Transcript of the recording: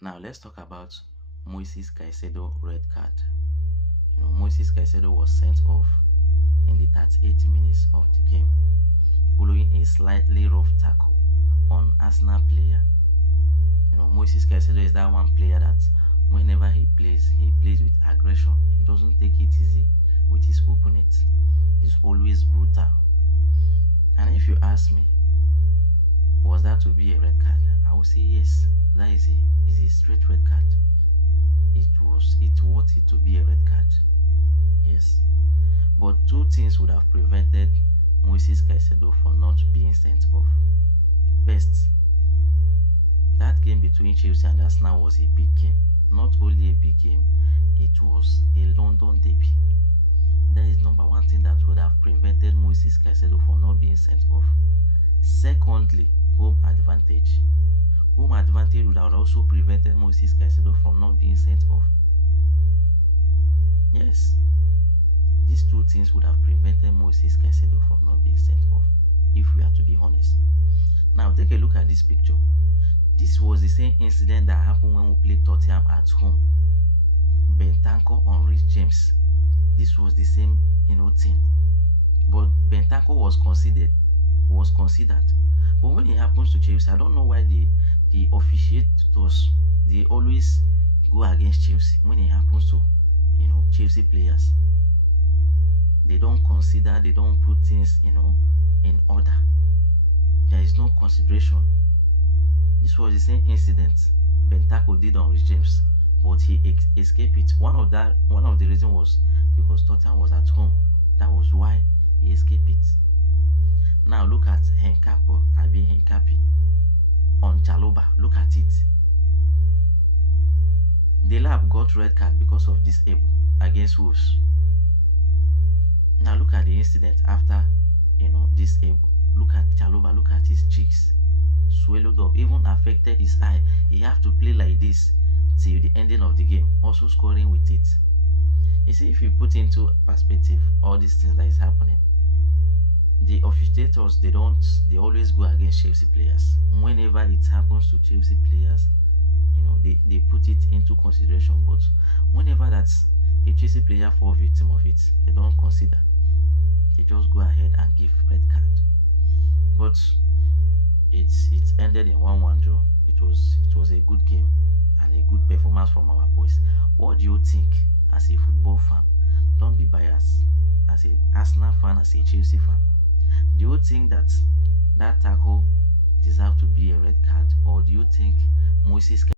Now let's talk about Moises Caicedo red card. Moises Caicedo was sent off in the 38 minutes of the game following a slightly rough tackle on Arsenal player. Moises Caicedo is that one player that whenever he plays with aggression. He doesn't take it easy with his opponent. He's always brutal. And if you ask me, was that to be a red card? I would say yes. That is a straight red card. It worth it to be a red card. Yes. But two things would have prevented Moises Caicedo from not being sent off. First, that game between Chelsea and Arsenal was a big game. Not only a big game, it was a London derby. That is number one thing that would have prevented Moises Caicedo from not being sent off. Secondly, home advantage. Home advantage would have also prevented Moises Caicedo from not being sent off. Yes, these two things would have prevented Moises Caicedo from not being sent off, if we are to be honest. Now, take a look at this picture. This was the same incident that happened when we played Tottenham at home. Bentancur on Rich James. This was the same, thing. But Bentancur was considered. But when it happens to Chelsea, I don't know why the officiators they always go against Chelsea when it happens to Chelsea players. They don't consider, they don't put things in order. There is no consideration. This was the same incident Bentancur did on Rich James, but he escaped it. One of the reasons was because Tottenham was at home. That was why he escaped it. Now look at Henkapi on Chaloba. Look at it. Delap got red card because of this able against Wolves. Now look at the incident after this able. Look at Chaloba. Look at his cheeks swelled up, even affected his eye. He have to play like this till the ending of the game, also scoring with it. You see, if you put into perspective all these things that is happening, the officiators they always go against Chelsea players. Whenever it happens to Chelsea players, they put it into consideration. But whenever that's a Chelsea player fall victim of it, they don't consider. They just go ahead and give red card. But it ended in 1-1 draw. It was a good game and a good performance from our boys. What do you think as a football fan? Don't be biased. As an Arsenal fan, as a Chelsea fan, do you think that tackle deserved to be a red card, or do you think Moises